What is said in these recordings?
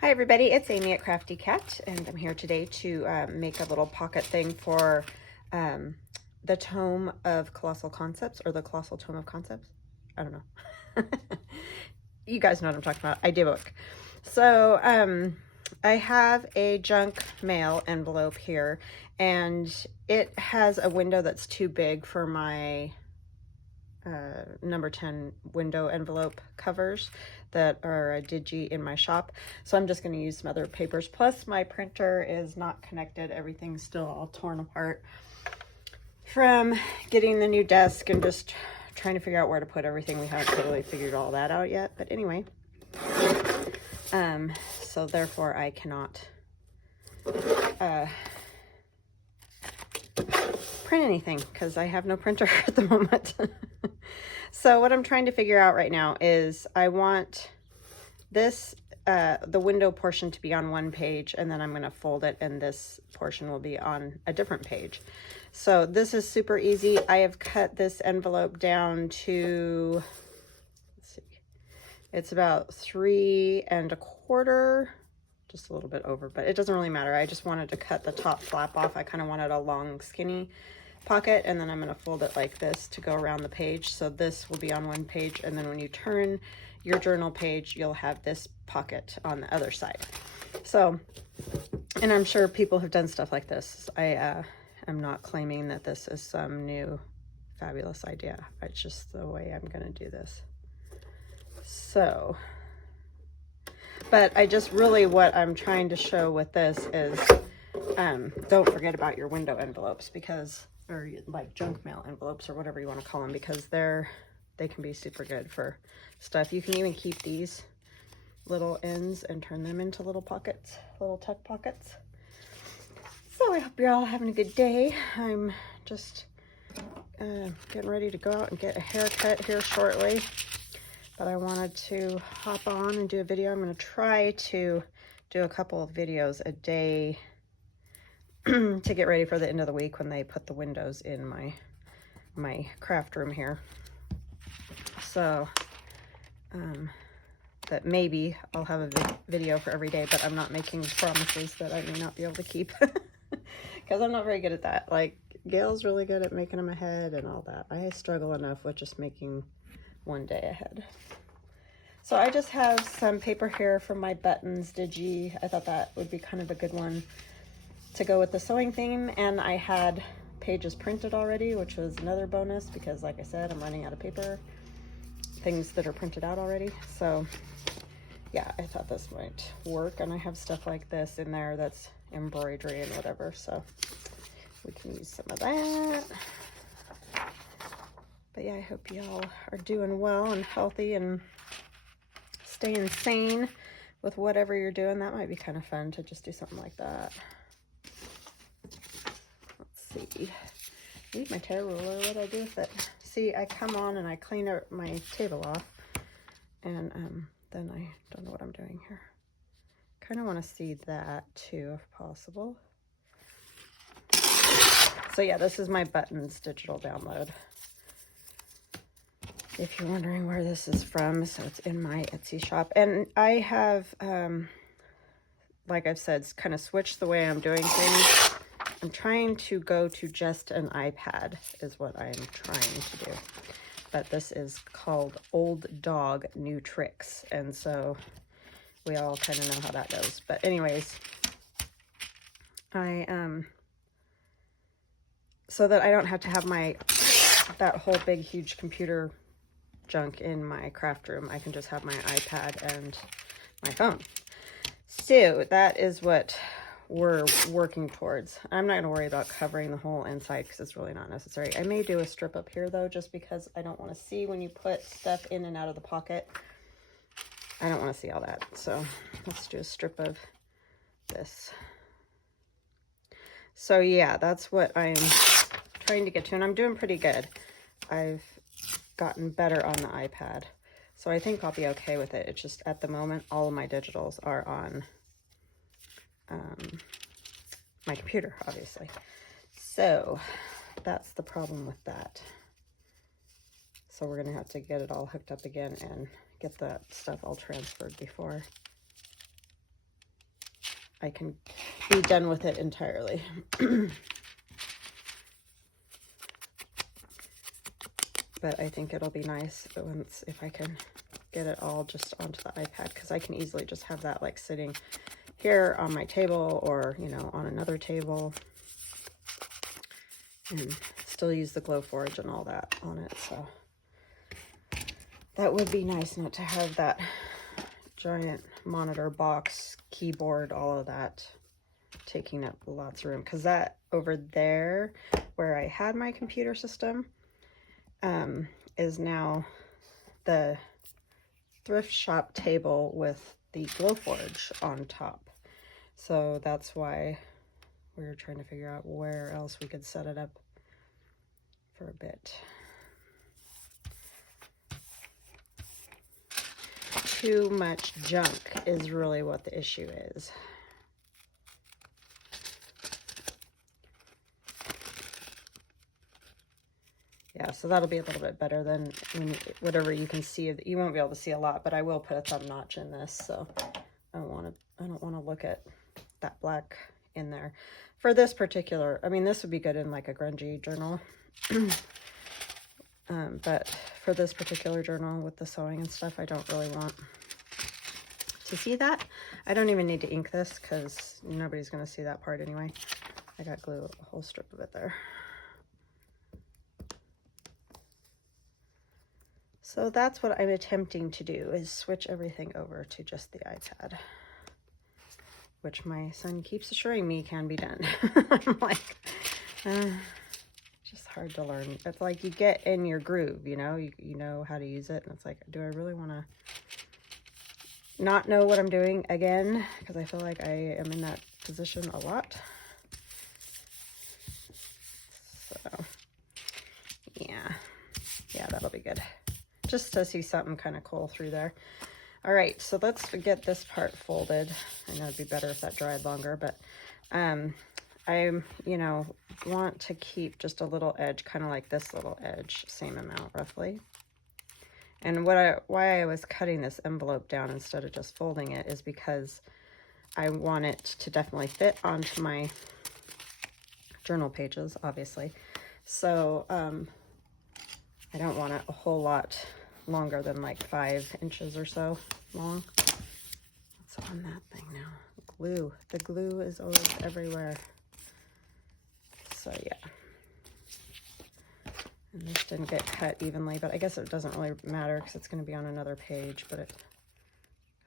Hi everybody, it's Amy at Crafty Cat, and I'm here today to make a little pocket thing for the Tome of Colossal Concepts, or the Colossal Tome of Concepts. I don't know. You guys know what I'm talking about. I do book. So I have a junk mail envelope here, and it has a window that's too big for my number 10 window envelope covers that are a digi in my shop. So I'm just going to use some other papers. Plus my printer is not connected. Everything's still all torn apart from getting the new desk and just trying to figure out where to put everything. We haven't totally figured all that out yet, but anyway. So therefore I cannot print anything because I have no printer at the moment. So what I'm trying to figure out right now is I want this, the window portion to be on one page, and then I'm going to fold it and this portion will be on a different page. So this is super easy. I have cut this envelope down to, let's see, it's about 3 1/4, just a little bit over, but it doesn't really matter. I just wanted to cut the top flap off. I kind of wanted a long skinny pocket, and then I'm going to fold it like this to go around the page. So this will be on one page, and then when you turn your journal page, you'll have this pocket on the other side. So, and I'm sure people have done stuff like this. I am not claiming that this is some new fabulous idea. It's just the way I'm going to do this. So, but I just really, what I'm trying to show with this is don't forget about your window envelopes, because, or like junk mail envelopes or whatever you want to call them, because they can be super good for stuff. You can even keep these little ends and turn them into little pockets, little tuck pockets. So I hope you're all having a good day. I'm just getting ready to go out and get a haircut here shortly, but I wanted to hop on and do a video. I'm going to try to do a couple of videos a day to get ready for the end of the week when they put the windows in my craft room here. So that maybe I'll have a video for every day, but I'm not making promises that I may not be able to keep because I'm not very good at that. Like, Gail's really good at making them ahead and all that. I struggle enough with just making one day ahead. So I just have some paper here from my buttons digi. I thought that would be kind of a good one to go with the sewing theme, and I had pages printed already, which was another bonus because, like I said, I'm running out of paper, things that are printed out already. So yeah, I thought this might work, and I have stuff like this in there that's embroidery and whatever, so we can use some of that. But yeah, I hope y'all are doing well and healthy and staying sane with whatever you're doing. That might be kind of fun to just do something like that. Let's see. I need my tear ruler. What do I do with it? See, I come on and I clean my table off, and then I don't know what I'm doing here. Kind of want to see that too, if possible. So yeah, this is my buttons digital download, if you're wondering where this is from. So it's in my Etsy shop, and I have like I've said, kind of switched the way I'm doing things. I'm trying to go to just an iPad is what I'm trying to do, but this is called Old Dog New Tricks, and so we all kind of know how that goes. But anyways, I so that I don't have to have that whole big huge computer junk in my craft room, I can just have my iPad and my phone. So that is what we're working towards. I'm not going to worry about covering the whole inside because it's really not necessary. I may do a strip up here though, just because I don't want to see when you put stuff in and out of the pocket. I don't want to see all that. So let's do a strip of this. So yeah, that's what I'm trying to get to, and I'm doing pretty good. I've gotten better on the iPad, so I think I'll be okay with it. It's just at the moment, all of my digitals are on my computer, obviously. So that's the problem with that. So we're gonna have to get it all hooked up again and get that stuff all transferred before I can be done with it entirely. But I think it'll be nice if I can get it all just onto the iPad, because I can easily just have that like sitting here on my table, or, you know, on another table, and still use the Glowforge and all that on it. So that would be nice, not to have that giant monitor box, keyboard, all of that taking up lots of room, because that over there where I had my computer system is now the thrift shop table with the Glowforge on top. So that's why we were trying to figure out where else we could set it up for a bit. Too much junk is really what the issue is. Yeah, so that'll be a little bit better than whatever you can see. You won't be able to see a lot, but I will put a thumb notch in this, so I don't want to look at that black in there. For this particular, I mean, this would be good in like a grungy journal. But for this particular journal with the sewing and stuff, I don't really want to see that. I don't even need to ink this because nobody's going to see that part anyway. I got glue a whole strip of it there. So that's what I'm attempting to do, is switch everything over to just the iPad, which my son keeps assuring me can be done. I'm like, just hard to learn. It's like you get in your groove, you know, you know how to use it, and it's like, do I really want to not know what I'm doing again? Because I feel like I am in that position a lot. So yeah, that'll be good. Just to see something kind of cool through there. All right, so let's get this part folded. I know it'd be better if that dried longer, but I, you know, want to keep just a little edge, kind of like this little edge, same amount roughly. And why I was cutting this envelope down instead of just folding it is because I want it to definitely fit onto my journal pages, obviously. So I don't want it a whole lot longer than like 5 inches or so long. What's on that thing now? Glue. The glue is always everywhere. So yeah. And this didn't get cut evenly, but I guess it doesn't really matter because it's going to be on another page, but it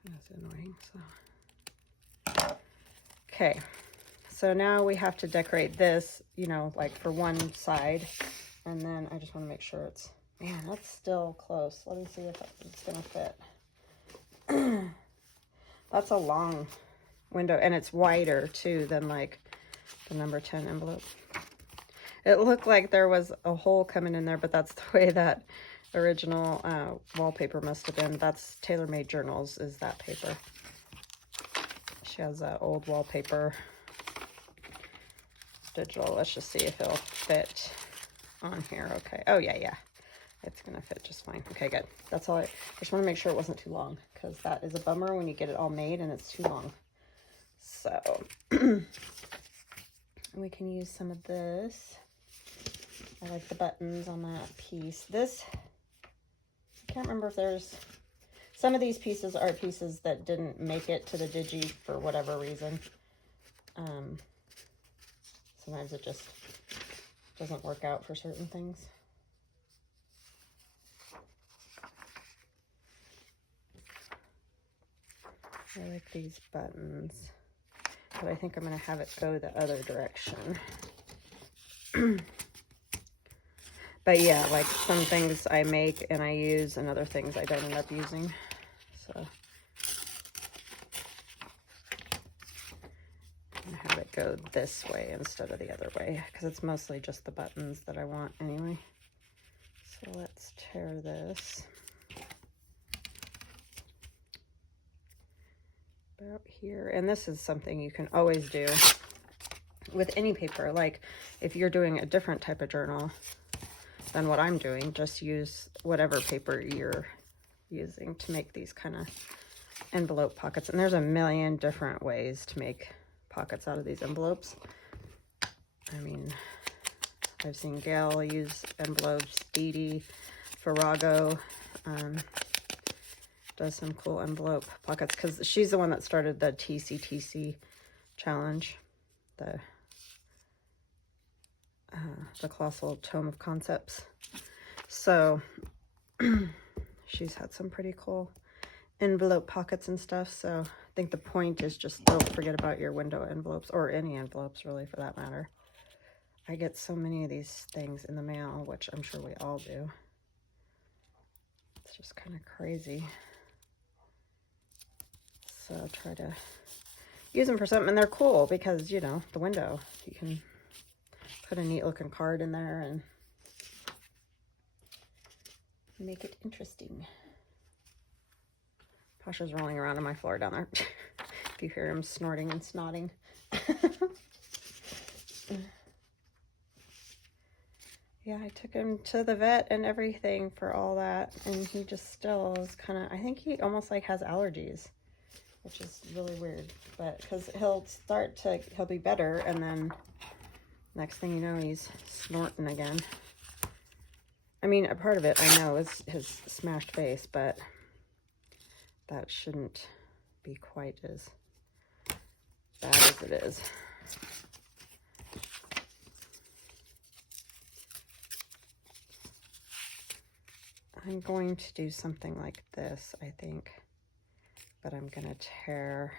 is annoying. So okay. So now we have to decorate this, you know, like for one side. And then I just want to make sure it's, man, that's still close. Let me see if it's going to fit. That's a long window, and it's wider too than like the number 10 envelope. It looked like there was a hole coming in there, but that's the way that original wallpaper must have been. That's Tailor Made Journals is that paper. She has old wallpaper digital. Let's just see if it'll fit on here. Okay. Oh yeah. It's gonna fit just fine. Okay, good. That's all. I just want to make sure it wasn't too long, because that is a bummer when you get it all made and it's too long. So we can use some of this. I like the buttons on that piece. This, I can't remember if there's, some of these pieces are pieces that didn't make it to the digi for whatever reason. Sometimes it just doesn't work out for certain things. I like these buttons, but I think I'm going to have it go the other direction. But yeah, like some things I make and I use, and other things I don't end up using. So I'm going to have it go this way instead of the other way, because it's mostly just the buttons that I want anyway. So let's tear this about here. And this is something you can always do with any paper. Like if you're doing a different type of journal than what I'm doing, just use whatever paper you're using to make these kind of envelope pockets. And there's a million different ways to make pockets out of these envelopes. I mean, I've seen Gail use envelopes. Dee Dee Farrago does some cool envelope pockets because she's the one that started the TCTC challenge, the Colossal Tome of Concepts. So she's had some pretty cool envelope pockets and stuff. So I think the point is just don't forget about your window envelopes, or any envelopes really for that matter. I get so many of these things in the mail, which I'm sure we all do. It's just kind of crazy. So try to use them for something, and they're cool because, you know, the window, you can put a neat looking card in there and make it interesting. Pasha's rolling around on my floor down there. If you hear him snorting and snotting. Yeah, I took him to the vet and everything for all that, and he just still is kind of, I think he almost like has allergies, which is really weird, but because he'll be better, and then next thing you know, he's snorting again. I mean, a part of it I know is his smashed face, but that shouldn't be quite as bad as it is. I'm going to do something like this, I think, but I'm going to tear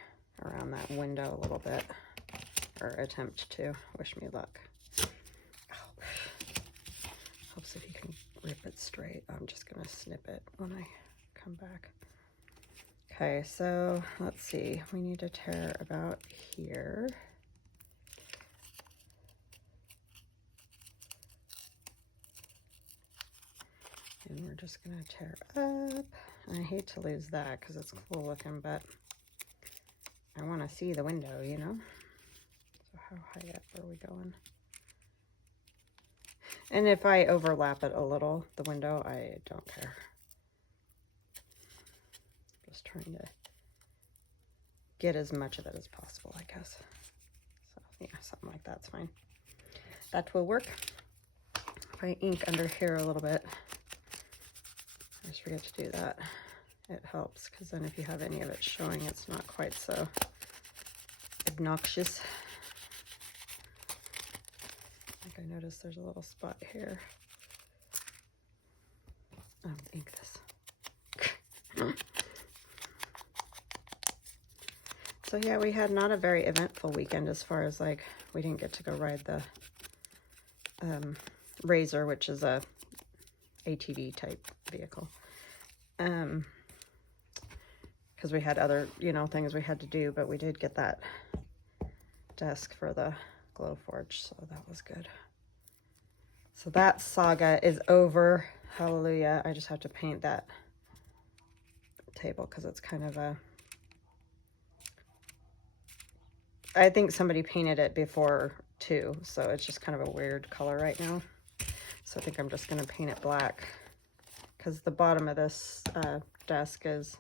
around that window a little bit, or attempt to. Wish me luck. Oh. Helps if you can rip it straight. I'm just going to snip it when I come back. Okay, so let's see. We need to tear about here. And we're just going to tear up. I hate to lose that because it's cool looking, but I want to see the window, you know? So how high up are we going? And if I overlap it a little, the window, I don't care. Just trying to get as much of it as possible, I guess. So yeah, something like that's fine. That will work. If I ink under here a little bit, I just forget to do that. It helps, because then if you have any of it showing, it's not quite so obnoxious. I think I noticed there's a little spot here. Oh, ink this. So yeah, we had not a very eventful weekend as far as, like, we didn't get to go ride the Razor, which is a ATV type vehicle. Because we had other, you know, things we had to do, but we did get that desk for the Glowforge, so that was good. So that saga is over. Hallelujah. I just have to paint that table because it's kind of a, I think somebody painted it before too, so it's just kind of a weird color right now. So I think I'm just going to paint it black because the bottom of this desk is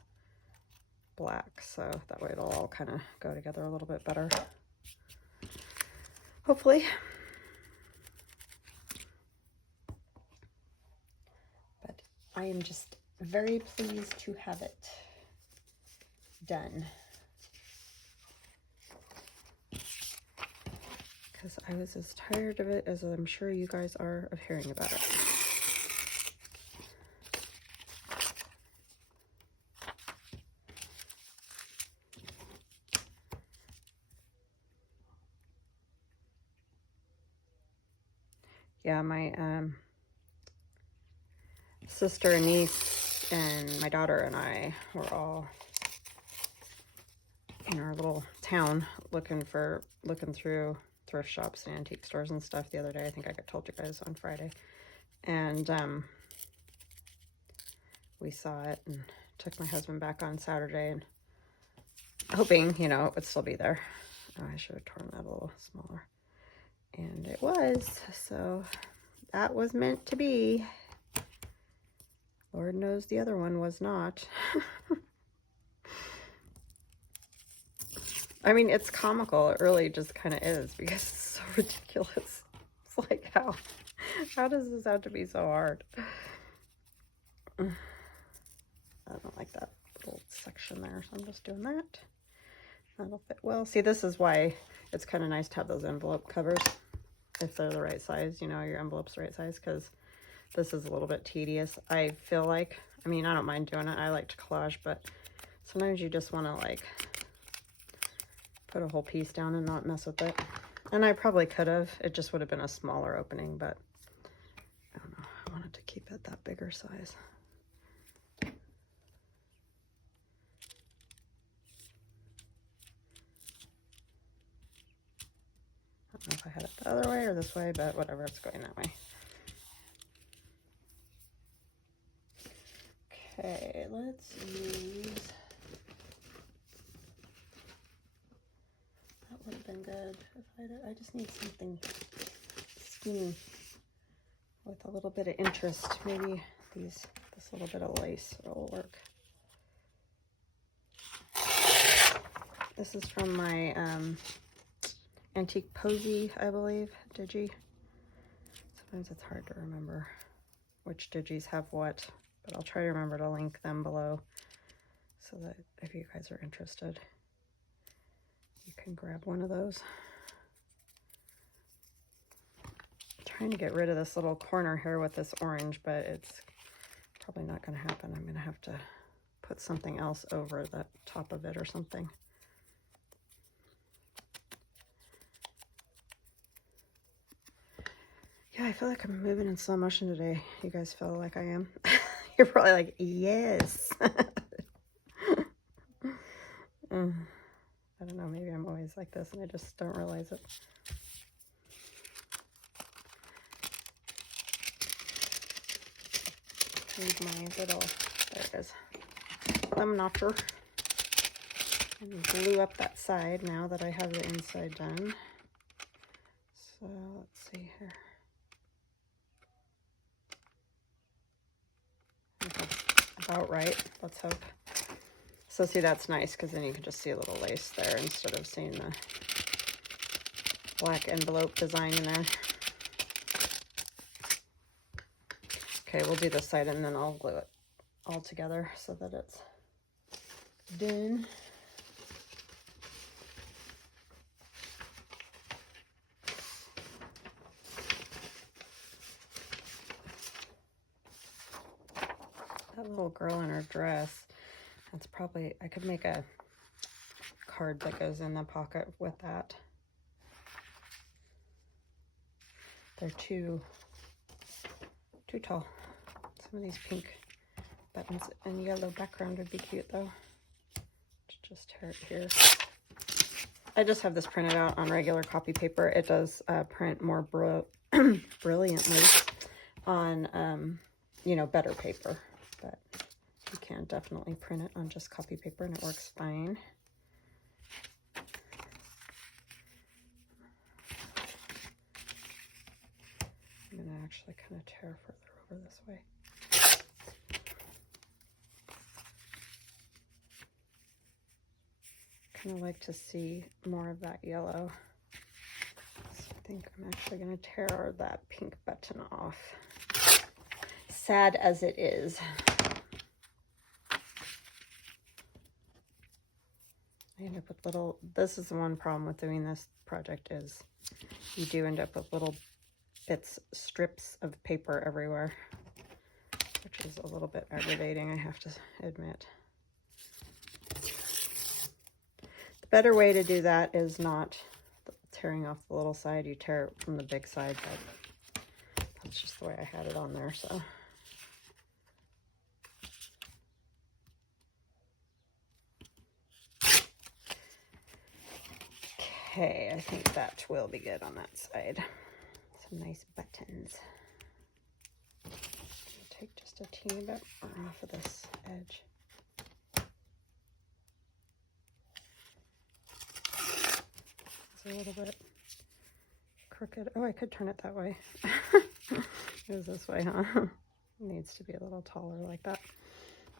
black, so that way it'll all kind of go together a little bit better, hopefully. But I am just very pleased to have it done, because I was as tired of it as I'm sure you guys are of hearing about it. Yeah, my sister and niece and my daughter and I were all in our little town looking through thrift shops and antique stores and stuff the other day. I think I told you guys on Friday. And we saw it and took my husband back on Saturday, and hoping, you know, it would still be there. Oh, I should have torn that a little smaller. And it was, so that was meant to be. Lord knows the other one was not. I mean, it's comical. It really just kind of is because it's so ridiculous. It's like, how does this have to be so hard? I don't like that little section there, so I'm just doing that. That'll fit well. See, this is why it's kind of nice to have those envelope covers if they're the right size, you know, your envelope's the right size, because this is a little bit tedious. I feel like, I mean, I don't mind doing it. I like to collage, but sometimes you just want to like put a whole piece down and not mess with it. And I probably could have. It just would have been a smaller opening, but I don't know. I wanted to keep it that bigger size. I don't know if I had it the other way or this way, but whatever, it's going that way. Okay, let's use, that would have been good if I just need something skinny with a little bit of interest. Maybe this little bit of lace will work. This is from my Antique Posy, I believe, Digi. Sometimes it's hard to remember which Digis have what, but I'll try to remember to link them below so that if you guys are interested, you can grab one of those. I'm trying to get rid of this little corner here with this orange, but it's probably not going to happen. I'm going to have to put something else over the top of it or something. Yeah, I feel like I'm moving in slow motion today. You guys feel like I am? You're probably like, yes. I don't know, maybe I'm always like this and I just don't realize it. Need my little, there it is, thumb notcher. And glue up that side now that I have the inside done. So let's see here. About right, let's hope. So see, that's nice because then you can just see a little lace there instead of seeing the black envelope design in there. Okay, we'll do this side and then I'll glue it all together so that it's done. That little girl in her dress, that's probably, I could make a card that goes in the pocket with that. They're too tall. Some of these pink buttons and yellow background would be cute though. Just tear it here. I just have this printed out on regular copy paper. It does print more brilliantly on, you know, better paper. But you can definitely print it on just copy paper and it works fine. I'm going to actually kind of tear further over this way. Kind of like to see more of that yellow. So I think I'm actually going to tear that pink button off. Sad as it is. I end up with little, this is the one problem with doing this project is you do end up with little bits, strips of paper everywhere, which is a little bit aggravating, I have to admit. The better way to do that is not tearing off the little side, you tear it from the big side, but that's just the way I had it on there, so. Okay, I think that will be good on that side. Some nice buttons. Take just a teeny bit off of this edge. It's a little bit crooked. Oh, I could turn it that way. It was this way, huh? It needs to be a little taller like that.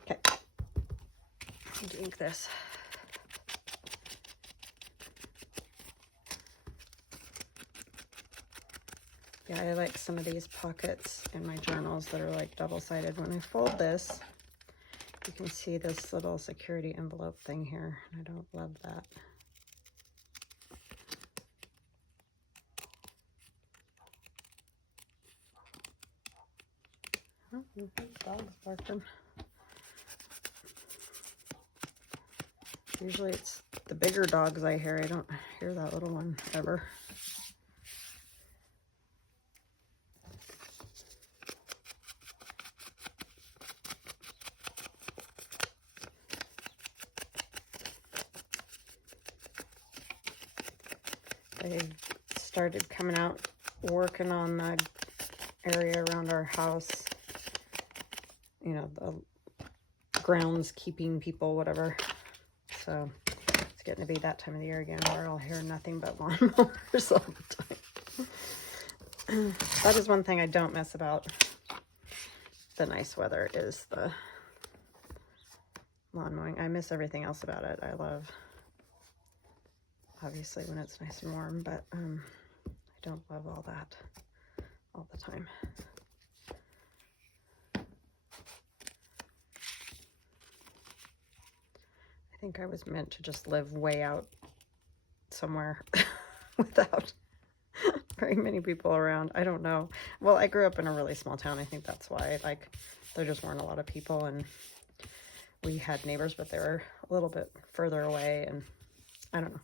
Okay. I need to ink this. Yeah, I like some of these pockets in my journals that are like double-sided. When I fold this, you can see this little security envelope thing here. I don't love that. Oh, dog's barking. Usually it's the bigger dogs I hear. I don't hear that little one ever. They started coming out working on the area around our house. You know, the groundskeeping people, whatever. So it's getting to be that time of the year again where I'll hear nothing but lawnmowers all the time. That is one thing I don't miss about the nice weather is the lawn mowing. I miss everything else about it. I love, obviously, when it's nice and warm, but I don't love all that all the time. I think I was meant to just live way out somewhere without very many people around. I don't know. Well, I grew up in a really small town. I think that's why, like, there just weren't a lot of people, and we had neighbors, but they were a little bit further away, and I don't know.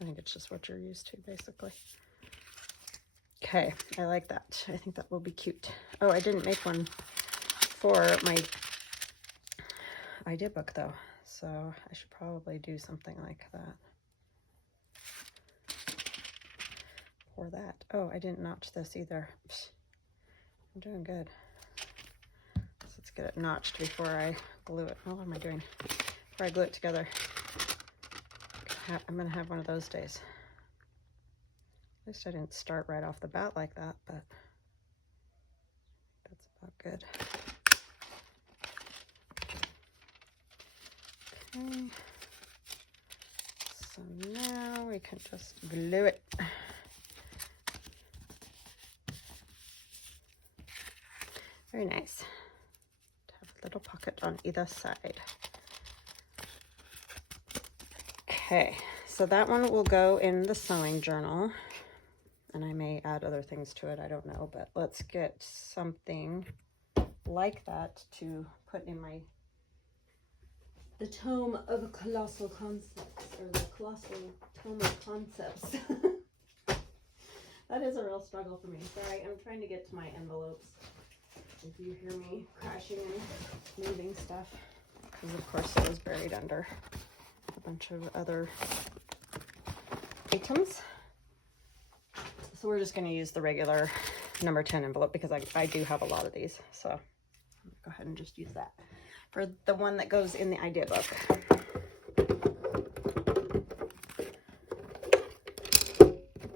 I think it's just what you're used to, basically. Okay, I like that. I think that will be cute. Oh, I didn't make one for my idea book, though, so I should probably do something like that. For that. Oh, I didn't notch this either. I'm doing good. So let's get it notched before I glue it. Oh, what am I doing? Before I glue it together. I'm gonna have one of those days. At least I didn't start right off the bat like that, but that's about good. Okay. So now we can just glue it. Very nice. To have a little pocket on either side. Okay, so that one will go in the sewing journal, and I may add other things to it, I don't know, but let's get something like that to put in the Tome of Colossal Concepts, or the Colossal Tome of Concepts. That is a real struggle for me. Sorry, I'm trying to get to my envelopes. If you hear me crashing and moving stuff, because of course it was buried under a bunch of other items. So we're just going to use the regular number 10 envelope because I do have a lot of these. So I'm going to go ahead and just use that for the one that goes in the idea book.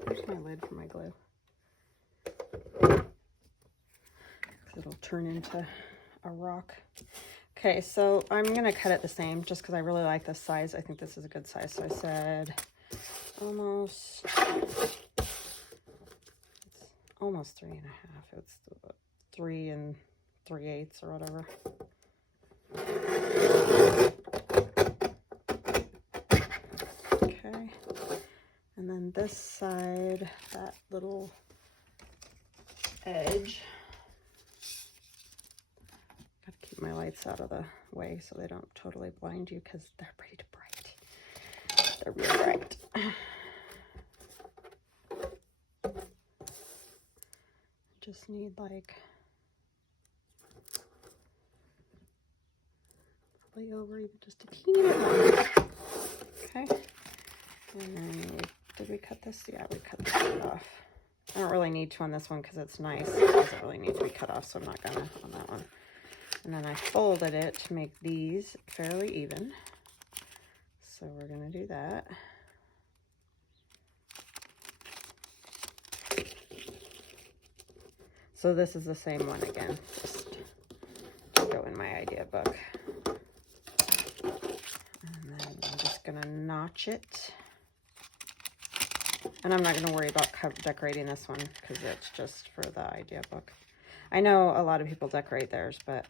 Where's my lid for my glue? It'll turn into a rock. Okay, so I'm going to cut it the same just because I really like this size. I think this is a good size. So I said almost 3.5. It's 3 3/8 or whatever. Okay, and then this side, that little edge. Gotta keep my lights out of the way so they don't totally blind you because they're pretty bright. They're real bright. Just need like probably over even just a teeny bit more. Okay. And then did we cut this? Yeah, we cut this off. I don't really need to on this one because it's nice. It doesn't really need to be cut off, so I'm not gonna on that one. And then I folded it to make these fairly even. So we're gonna do that. So this is the same one again, just go in my idea book. And then I'm just gonna notch it. And I'm not going to worry about decorating this one because it's just for the idea book. I know a lot of people decorate theirs, but,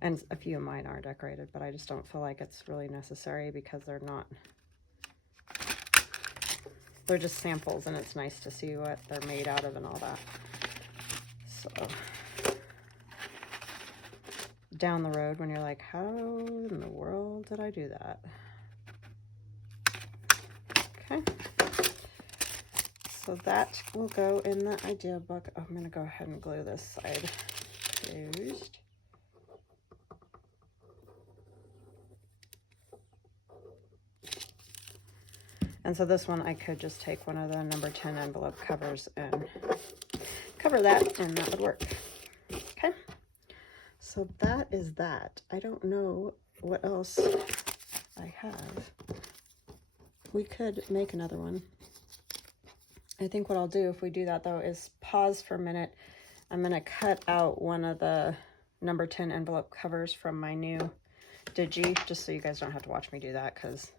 and a few of mine are decorated, but I just don't feel like it's really necessary because they're not, they're just samples, and it's nice to see what they're made out of and all that. So down the road when you're like, how in the world did I do that? Okay. So that will go in the idea book. I'm going to go ahead and glue this side closed. And so this one, I could just take one of the number 10 envelope covers and cover that, and that would work. Okay. So that is that. I don't know what else I have. We could make another one. I think what I'll do if we do that though is pause for a minute. I'm going to cut out one of the number 10 envelope covers from my new Digi, just so you guys don't have to watch me do that because,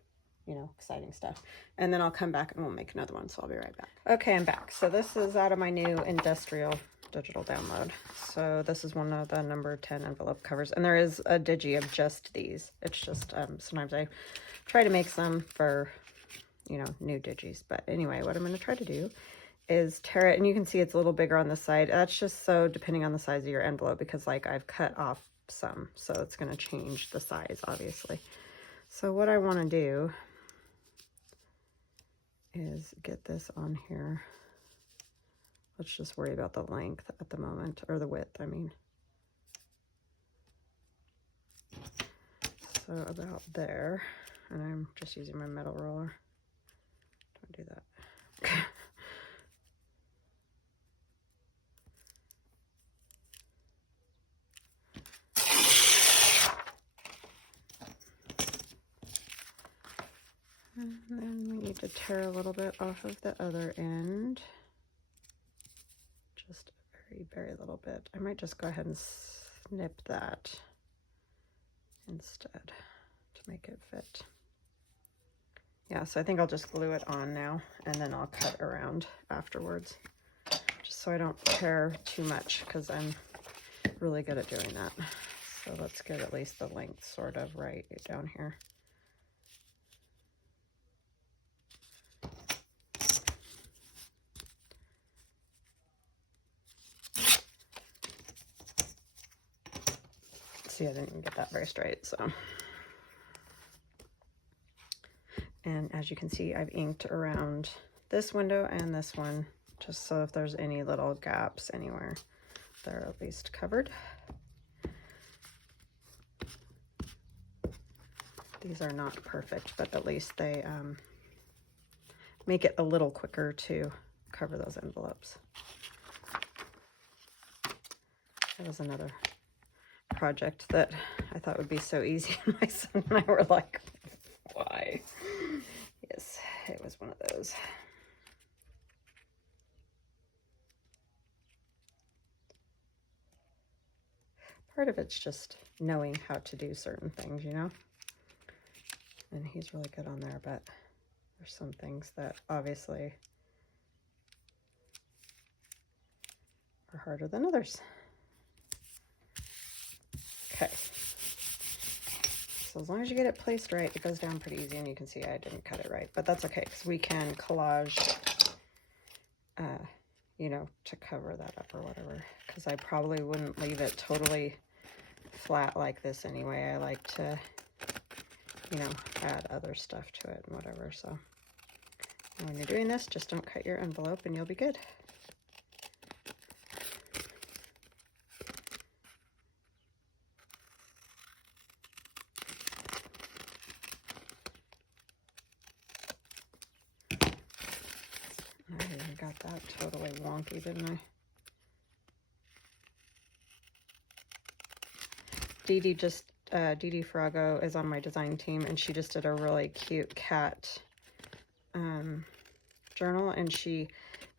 you know, exciting stuff. And then I'll come back and we'll make another one, so I'll be right back. Okay, I'm back. So this is out of my new industrial digital download. So this is one of the number 10 envelope covers, and there is a Digi of just these. It's just sometimes I try to make some for, you know, new Digis. But anyway, what I'm going to try to do is tear it, and you can see it's a little bigger on the side. That's just so depending on the size of your envelope, because like I've cut off some, so it's going to change the size obviously. So what I want to do is get this on here. Let's just worry about the length at the moment, or the width, I mean. So about there, and I'm just using my metal roller. Don't do that. And then we need to tear a little bit off of the other end. Just a very, very little bit. I might just go ahead and snip that instead to make it fit. Yeah, so I think I'll just glue it on now, and then I'll cut around afterwards, just so I don't tear too much, because I'm really good at doing that. So let's get at least the length sort of right down here. See, I didn't even get that very straight, so. And as you can see, I've inked around this window and this one, just so if there's any little gaps anywhere, they're at least covered. These are not perfect, but at least they make it a little quicker to cover those envelopes. That was another project that I thought would be so easy, and my son and I were like, why? Yes, it was one of those. Part of it's just knowing how to do certain things, you know? And he's really good on there, but there's some things that obviously are harder than others. Okay. So as long as you get it placed right, it goes down pretty easy, and you can see I didn't cut it right, but that's okay, because we can collage, you know, to cover that up or whatever, because I probably wouldn't leave it totally flat like this anyway. I like to, you know, add other stuff to it and whatever. So when you're doing this, just don't cut your envelope and you'll be good. I even got that totally wonky, didn't I? Dee Dee Farago is on my design team, and she just did a really cute cat journal, and she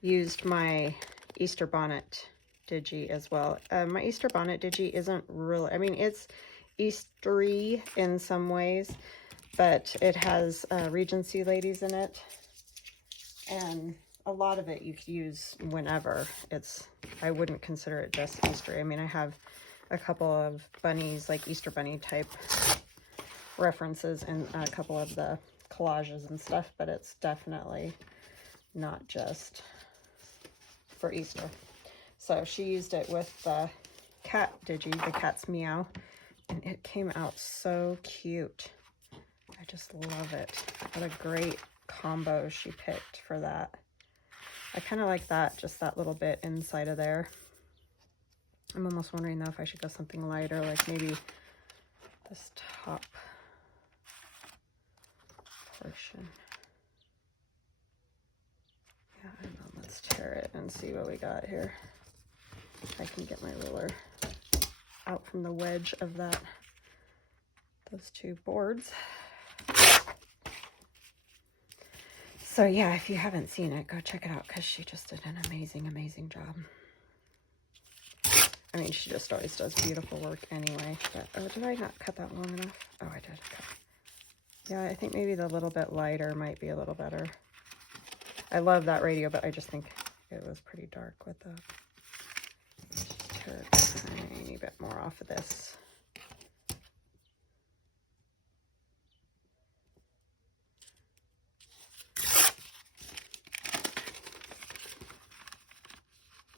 used my Easter bonnet Digi as well. My Easter bonnet Digi isn't really, I mean, it's Eastery in some ways, but it has Regency ladies in it, And a lot of it you could use whenever. I wouldn't consider it just Easter. I mean, I have a couple of bunnies, like Easter bunny type references in a couple of the collages and stuff, but it's definitely not just for Easter. So she used it with the cat digi, the cat's meow, and it came out so cute. I just love it. What a great combo she picked for that. I kind of like that, just that little bit inside of there. I'm almost wondering though if I should go something lighter, like maybe this top portion. Yeah, I don't know. Let's tear it and see what we got here. If I can get my ruler out from the wedge of those two boards. So yeah, if you haven't seen it, go check it out because she just did an amazing, amazing job. I mean, she just always does beautiful work anyway. But, oh, did I not cut that long enough? Oh, I did. Okay. Yeah, I think maybe the little bit lighter might be a little better. I love that radio, but I just think it was pretty dark with the... Just tear a tiny bit more off of this.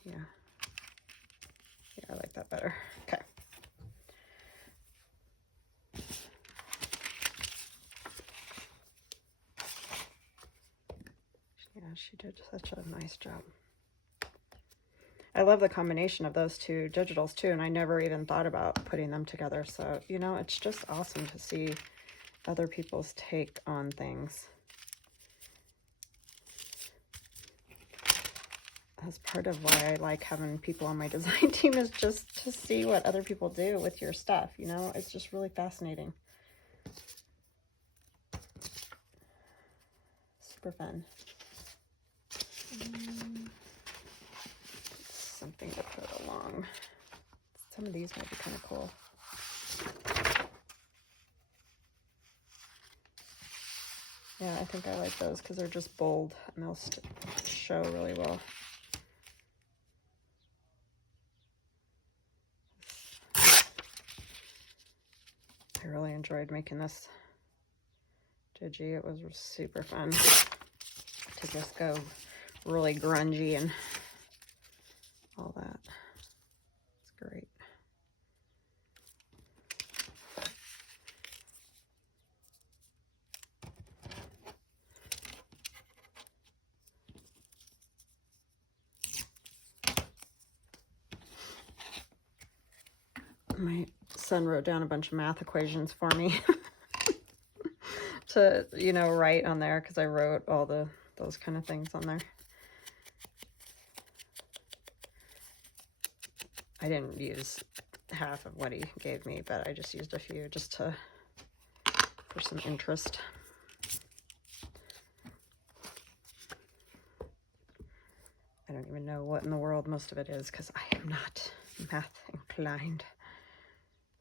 Yeah. Yeah, I like that better. Okay. Yeah, she did such a nice job. I love the combination of those two digitals too, and I never even thought about putting them together. So, you know, it's just awesome to see other people's take on things. That's part of why I like having people on my design team, is just to see what other people do with your stuff, you know? It's just really fascinating. Super fun. Something to put along. Some of these might be kind of cool. Yeah, I think I like those because they're just bold and they'll show really well. I really enjoyed making this digi. It was super fun to just go really grungy and all that. It's great. My son wrote down a bunch of math equations for me to, you know, write on there because I wrote all those kind of things on there. I didn't use half of what he gave me, but I just used a few just for some interest. I don't even know what in the world most of it is because I am not math inclined.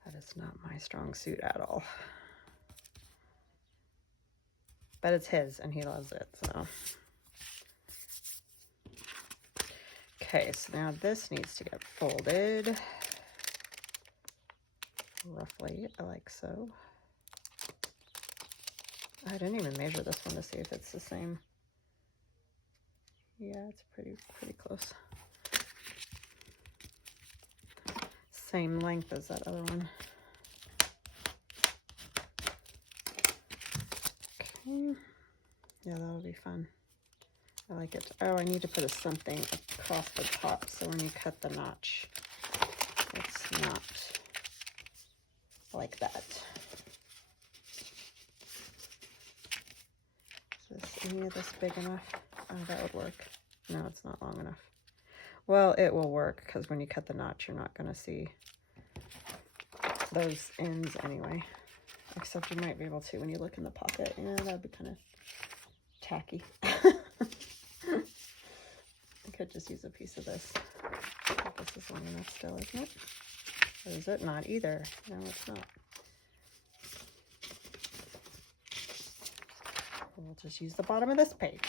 That is not my strong suit at all. But it's his and he loves it, so. Okay, so now this needs to get folded. Roughly, like so. I didn't even measure this one to see if it's the same. Yeah, it's pretty close. Same length as that other one. Okay. Yeah, that'll be fun. I like it. Oh, I need to put something across the top so when you cut the notch, it's not like that. Is any of this big enough? Oh, that would work. No, it's not long enough. Well, it will work because when you cut the notch, you're not going to see those ends anyway. Except you might be able to when you look in the pocket. Yeah, that would be kind of tacky. I could just use a piece of this. This is long enough still, isn't it? Or is it not either? No, it's not. We'll just use the bottom of this page.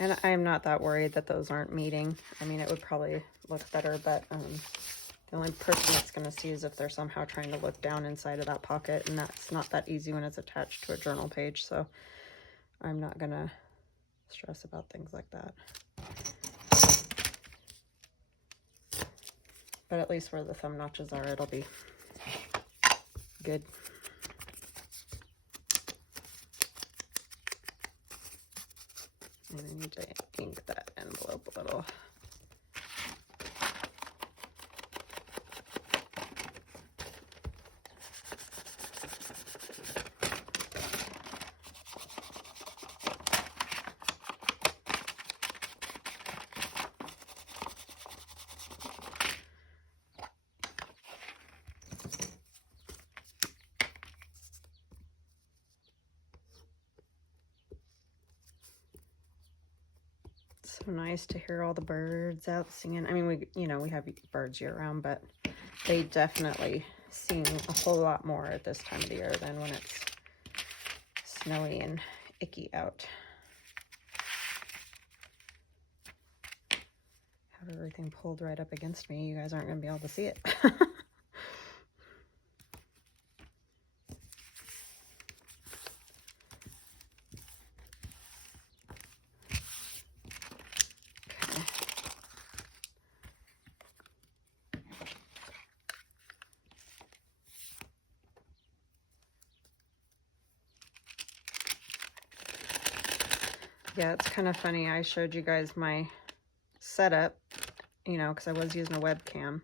And I'm not that worried that those aren't meeting. I mean, it would probably look better, but the only person that's going to see is if they're somehow trying to look down inside of that pocket, and that's not that easy when it's attached to a journal page, so I'm not going to stress about things like that. But at least where the thumb notches are, it'll be good. And I need to ink that envelope a little. So nice to hear all the birds out singing. I mean, we have birds year round, but they definitely sing a whole lot more at this time of the year than when it's snowy and icky out. Have everything pulled right up against me. You guys aren't going to be able to see it. Yeah, it's kind of funny. I showed you guys my setup, you know, because I was using a webcam.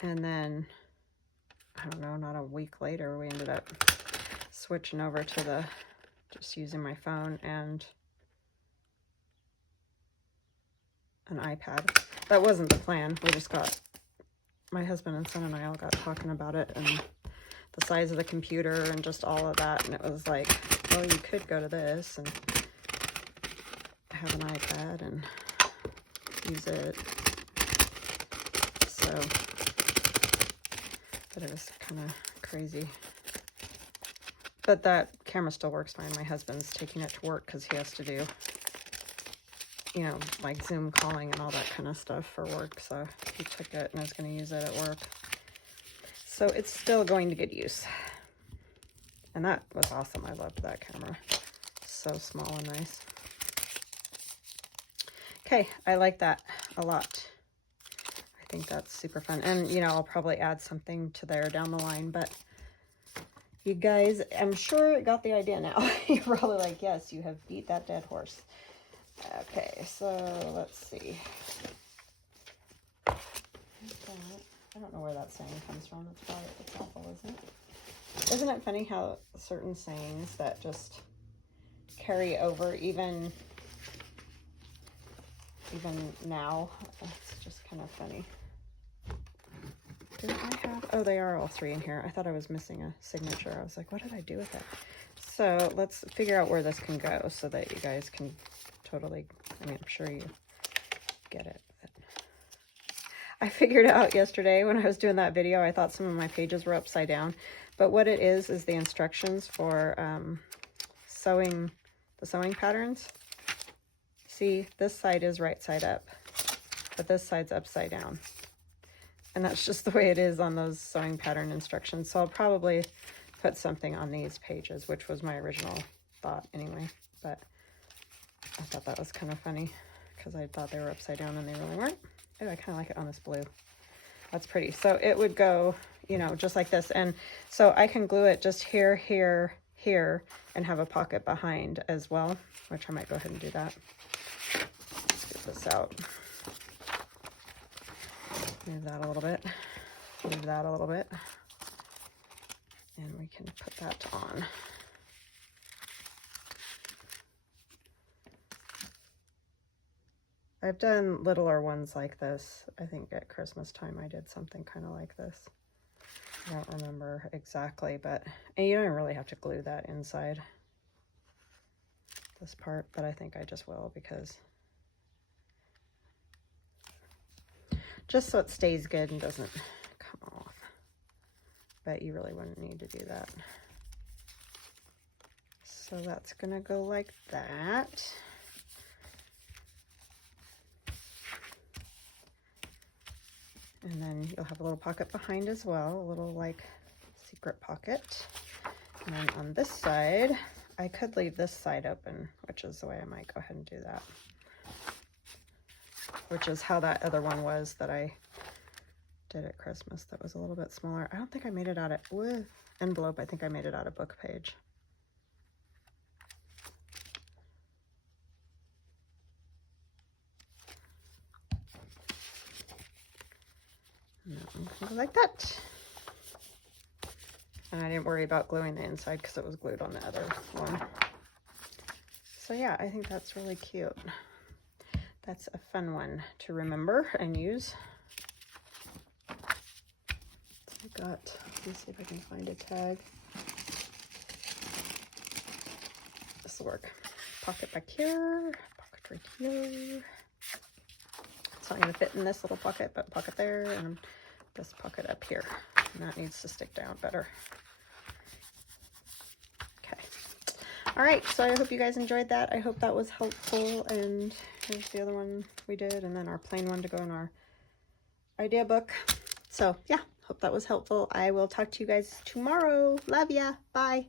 And then, I don't know, not a week later, we ended up switching over to just using my phone and an iPad. That wasn't the plan. We just my husband and son and I all got talking about it and the size of the computer and just all of that. And it was like, well, you could go to this and have an iPad and use it. So, but it was kind of crazy. But that camera still works fine. My husband's taking it to work because he has to do, you know, like Zoom calling and all that kind of stuff for work. So he took it and is going to use it at work. So it's still going to good use. And that was awesome. I loved that camera. So small and nice. Okay, I like that a lot. I think that's super fun. And, you know, I'll probably add something to there down the line, but you guys, I'm sure got the idea now. You're probably like, yes, you have beat that dead horse. Okay, so let's see. I don't know where that saying comes from. It's probably at the top, isn't it? Isn't it funny how certain sayings that just carry over even now? It's just kind of funny. Didn't I have? Oh, they are all three in here. I thought I was missing a signature. I was like, what did I do with that? So let's figure out where this can go so that you guys can totally, I mean, I'm sure you get it. I figured out yesterday when I was doing that video, I thought some of my pages were upside down. But what it is the instructions for sewing the sewing patterns. See, this side is right side up, but this side's upside down. And that's just the way it is on those sewing pattern instructions. So I'll probably put something on these pages, which was my original thought anyway. But I thought that was kind of funny because I thought they were upside down and they really weren't. Oh, I kind of like it on this blue. That's pretty. So it would go, you know, just like this. And so I can glue it just here, here, here, and have a pocket behind as well, which I might go ahead and do that. Let's get this out. Move that a little bit. Move that a little bit. And we can put that on. I've done littler ones like this. I think at Christmas time I did something kind of like this. I don't remember exactly, but and you don't really have to glue that inside this part, but I think I just will because just so it stays good and doesn't come off. But you really wouldn't need to do that. So that's gonna go like that. And then you'll have a little pocket behind as well, a little like secret pocket. And then on this side, I could leave this side open, which is the way I might go ahead and do that. Which is how that other one was that I did at Christmas that was a little bit smaller. I don't think I made it out of envelope. I think I made it out of book page. And that one can go like that. And I didn't worry about gluing the inside because it was glued on the other one. So yeah, I think that's really cute. That's a fun one to remember and use. So I got, let me see if I can find a tag. This will work. Pocket back here, pocket right here. It's not going to fit in this little pocket, but pocket there, and this pocket up here. And that needs to stick down better. Okay. All right, so I hope you guys enjoyed that. I hope that was helpful. And here's the other one we did, and then our plain one to go in our idea book. So yeah, hope that was helpful. I will talk to you guys tomorrow. Love ya. Bye.